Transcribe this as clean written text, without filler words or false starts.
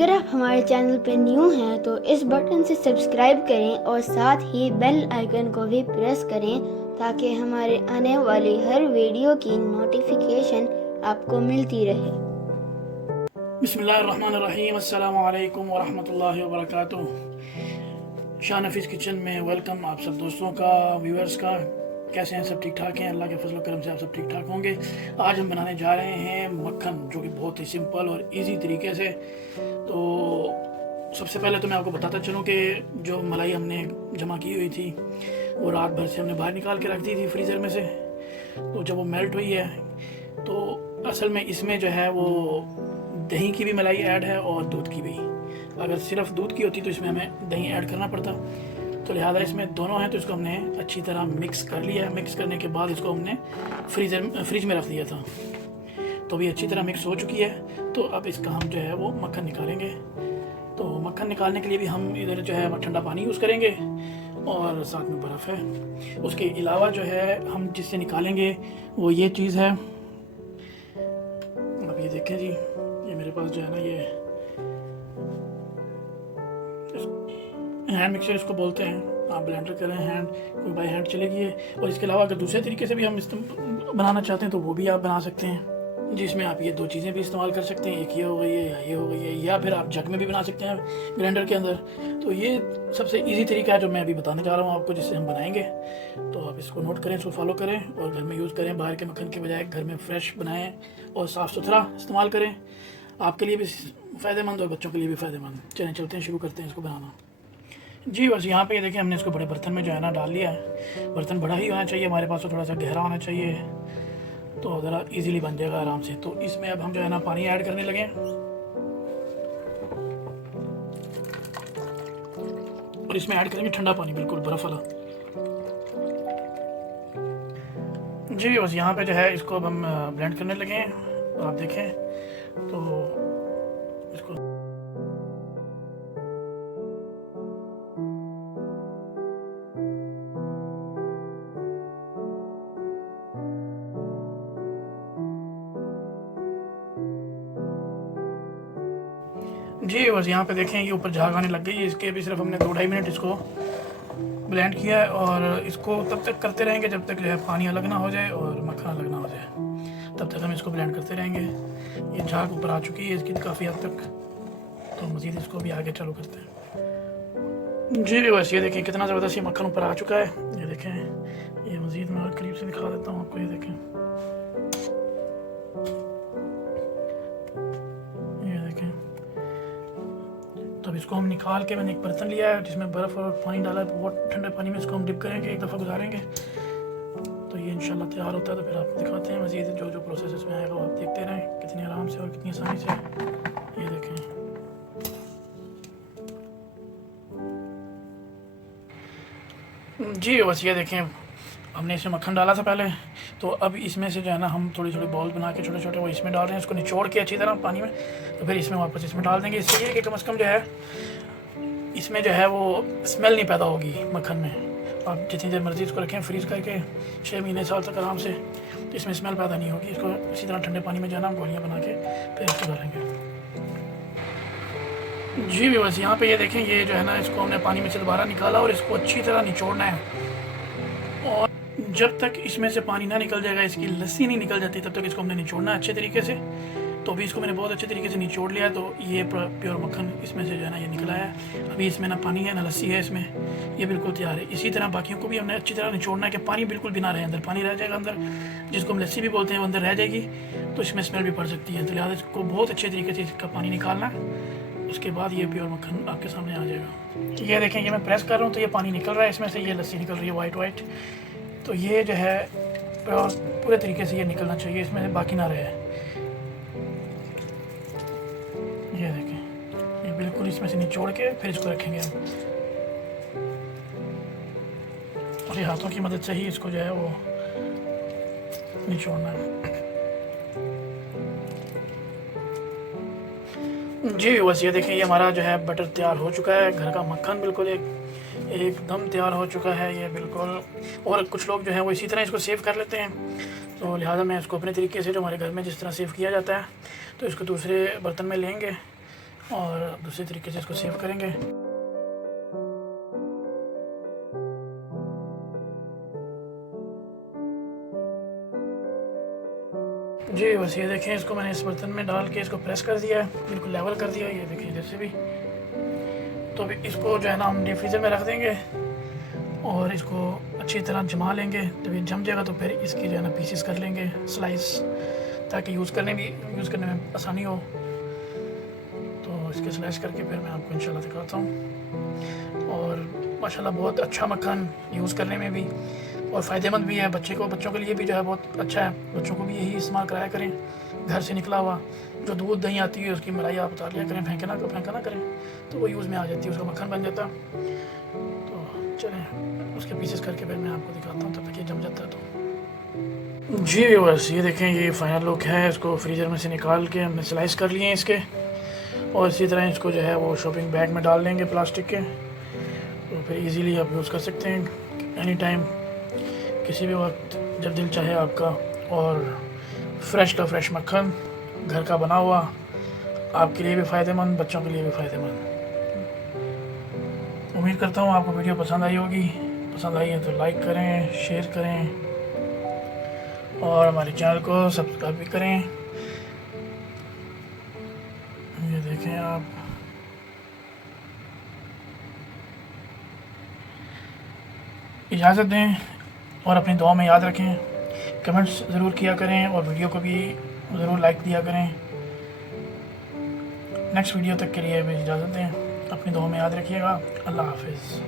अगर आप हमारे चैनल पर न्यू हैं तो इस बटन से सब्सक्राइब करें और साथ ही बेल आइकन को भी प्रेस करें ताकि हमारे आने वाली हर वीडियो की नोटिफिकेशन आपको मिलती रहे। बिस्मिल्लाहिर्रहमानिर्रहीम, अस्सलामु अलैकुम वरहमतुल्लाहि वबरकातुहू। शाह नफीस किचन में वेलकम आप सब दोस्तों का, व्यूअर्स का। कैसे हैं? सब ठीक ठाक हैं? अल्लाह के फजल करम से आप सब ठीक ठाक होंगे। आज हम बनाने जा रहे हैं मक्खन, जो कि बहुत ही सिंपल और इजी तरीके से। तो सबसे पहले तो मैं आपको बताता चलूँ कि जो मलाई हमने जमा की हुई थी वो रात भर से हमने बाहर निकाल के रख दी थी फ्रीज़र में से। तो जब वो मेल्ट हुई है तो असल में इसमें जो है वो दही की भी मलाई ऐड है और दूध की भी। अगर सिर्फ दूध की होती तो इसमें हमें दही ऐड करना पड़ता, तो लिहाजा इसमें दोनों हैं। तो इसको हमने अच्छी तरह मिक्स कर लिया है। मिक्स करने के बाद इसको हमने फ्रिज में रख दिया था, तो भी अच्छी तरह मिक्स हो चुकी है। तो अब इसका हम जो है वो मक्खन निकालेंगे। तो मक्खन निकालने के लिए भी हम इधर जो है ठंडा पानी यूज़ करेंगे और साथ में बर्फ़ है। उसके अलावा जो है हम जिससे निकालेंगे वो ये चीज़ है। अब ये देखें जी, ये मेरे पास जो है ना ये हैंड मिक्सर इसको बोलते हैं। आप ब्लेंडर करें, हैंड कोई बाई हैंड चलेगी। और इसके अलावा अगर दूसरे तरीके से भी हम बनाना चाहते हैं तो वो भी आप बना सकते हैं, जिसमें आप ये दो चीज़ें भी इस्तेमाल कर सकते हैं। एक ये हो गई है या ये हो गई है, या फिर आप जग में भी बना सकते हैं ग्राइंडर के अंदर। तो ये सबसे इजी तरीका है जो मैं अभी बताने जा रहा हूँ आपको, जिससे हम बनाएंगे। तो आप इसको नोट करें, इसको फॉलो करें और घर में यूज़ करें। बाहर के मक्खन के बजाय घर में फ्रेश बनाएं और साफ़ सुथरा इस्तेमाल करें। आपके लिए भी फ़ायदेमंद और बच्चों के लिए भी फ़ायदेमंद। चलें चलते हैं, शुरू करते हैं इसको बनाना। जी बस यहाँ पे ये देखिए, हमने इसको बड़े बर्तन में जो है ना डाल लिया है। बर्तन बड़ा ही होना चाहिए हमारे पास, तो थोड़ा सा गहरा होना चाहिए, तो ज़रा इजीली बन जाएगा आराम से। तो इसमें अब हम जो है ना पानी ऐड करने लगे। और इसमें ऐड करेंगे ठंडा पानी, बिल्कुल बर्फ़ वाला। जी बस यहाँ पे जो है इसको अब हम ब्लेंड करने लगे हैं। और आप देखें तो इसको जी बस यहाँ पे देखें ये ऊपर झाग आने लग गई। इसके भी सिर्फ हमने 2-2.5 मिनट इसको ब्लेंड किया है। और इसको तब तक करते रहेंगे जब तक जो है पानी अलग ना हो जाए और मक्खन अलग ना हो जाए। तब तक हम इसको ब्लेंड करते रहेंगे। ये झाग ऊपर आ चुकी है इसकी काफ़ी हद तक, तो मज़ीद इसको भी आगे चालू करते हैं। जी बस ये देखें कितना ज़बरदस्त ये मक्खन ऊपर आ चुका है। ये देखें, ये मज़ीद मैं और करीब से दिखा देता हूँ आपको। ये देखें, तो अब इसको हम निकाल के मैंने एक बर्तन लिया है जिसमें बर्फ़ और पानी डाला है। बहुत ठंडे पानी में इसको हम डिप करेंगे, एक दफ़ा गुजारेंगे तो ये इंशाल्लाह तैयार होता है। तो फिर आपको दिखाते हैं मज़ीद जो जो प्रोसेस इसमें आएगा, वो आप देखते रहें कितनी आराम से और कितनी आसानी से। ये देखें, जी बस ये देखें, हमने इसमें मक्खन डाला था पहले। तो अब इसमें से जो है ना हम थोड़ी थोड़ी बॉल बना के छोटे छोटे वो इसमें डाल रहे हैं। इसको निचोड़ के अच्छी तरह पानी में, तो फिर इसमें वापस इसमें डाल देंगे। इससे ये कि कम से कम जो है इसमें जो है वो स्मेल नहीं पैदा होगी मक्खन में। आप जितनी देर मर्जी इसको रखें फ्रीज़ करके, 6 महीने साल तक आराम से, तो इसमें स्मेल पैदा नहीं होगी। इसको इसी तरह ठंडे पानी में जो है ना गोलियाँ बना के फिर इसको डालेंगे। जी भी बस यहाँ पे ये देखें, ये जो है ना इसको हमने पानी में से दोबारा निकाला और इसको अच्छी तरह निचोड़ना है। और जब तक इसमें से पानी ना निकल जाएगा, इसकी लस्सी नहीं निकल जाती, तब तक इसको हमने निचोड़ना है अच्छे तरीके से। तो अभी इसको मैंने बहुत अच्छे तरीके से निचोड़ लिया है। तो ये प्योर मक्खन इसमें से जो है ना ये निकला है। अभी इसमें ना पानी है ना लस्सी है इसमें, ये बिल्कुल तैयार है। इसी तरह बाकियों को भी हमने अच्छी तरह निचोड़ना है कि पानी बिल्कुल भी ना रहे। अंदर पानी रह जाएगा, अंदर जिसको हम लस्सी भी बोलते हैं वो अंदर रह जाएगी, तो इसमें स्मेल भी पड़ सकती है। तो लिहाजा इसको बहुत अच्छे तरीके से इसका पानी निकालना है। उसके बाद ये प्योर मक्खन आपके सामने आ जाएगा। ये देखें, ये मैं प्रेस कर रहा हूँ तो ये पानी निकल रहा है इसमें से, ये लस्सी निकल रही है वाइट। तो ये जो है पूरे तरीके से ये निकलना चाहिए, इसमें से बाकी ना रहे। ये देखें, ये बिल्कुल इसमें से निचोड़ के फिर इसको रखेंगे हम। और ये हाथों की मदद से ही इसको जो है वो निचोड़ना है। जी बस ये देखिए, ये हमारा जो है बटर तैयार हो चुका है। घर का मक्खन बिल्कुल एकदम तैयार हो चुका है ये बिल्कुल। और कुछ लोग जो है वो इसी तरह इसको सेव कर लेते हैं, तो लिहाजा मैं इसको अपने तरीके से जो हमारे घर में जिस तरह सेव किया जाता है, तो इसको दूसरे बर्तन में लेंगे और दूसरी तरीके से इसको सेव करेंगे। जी बस ये देखें, इसको मैंने इस बर्तन में डाल के इसको प्रेस कर दिया है, बिल्कुल लेवल कर दिया है। ये देखिए जैसे भी। तो अभी इसको जो है ना हम डीप फ्रीज़र में रख देंगे और इसको अच्छी तरह जमा लेंगे। जब ये जम जाएगा तो फिर इसकी जो है ना पीसेस कर लेंगे, स्लाइस, ताकि यूज़ करने में आसानी हो। तो इसके स्लाइस करके फिर मैं आपको इंशाल्लाह दिखाता हूँ। और माशाल्लाह बहुत अच्छा मक्खन, यूज़ करने में भी और फ़ायदेमंद भी है। बच्चों के लिए भी जो है बहुत अच्छा है। बच्चों को भी यही इस्तेमाल कराया करें। घर से निकला हुआ जो दूध दही आती है उसकी मलाई आप उतार लिया करें, फेंका ना करें, तो वो यूज़ में आ जाती है, उसका मक्खन बन जाता। तो चलें उसके पीसेस करके फिर मैं आपको दिखाता हूँ, तब तक ये जम जाता है। तो जी व्यूअर्स, ये देखें, ये फाइनल लुक है। इसको फ्रीज़र में से निकाल के हमने स्लाइस कर लिए हैं इसके, और इसी तरह इसको जो है वो शॉपिंग बैग में डाल देंगे प्लास्टिक के। तो फिर इजीली आप यूज़ कर सकते हैं एनी टाइम, किसी भी वक्त जब दिल चाहे आपका। और फ्रेश का फ्रेश मक्खन घर का बना हुआ, आपके लिए भी फ़ायदेमंद, बच्चों के लिए भी फ़ायदेमंद। उम्मीद करता हूँ आपको वीडियो पसंद आई होगी। पसंद आई है तो लाइक करें, शेयर करें और हमारे चैनल को सब्सक्राइब भी करें। ये देखें आप, इजाज़त दें और अपनी दुआ में याद रखें। कमेंट्स ज़रूर किया करें और वीडियो को भी ज़रूर लाइक दिया करें। नेक्स्ट वीडियो तक के लिए भी इजाज़त दें। अपनी दुआ में याद रखिएगा। अल्लाह हाफ़िज़।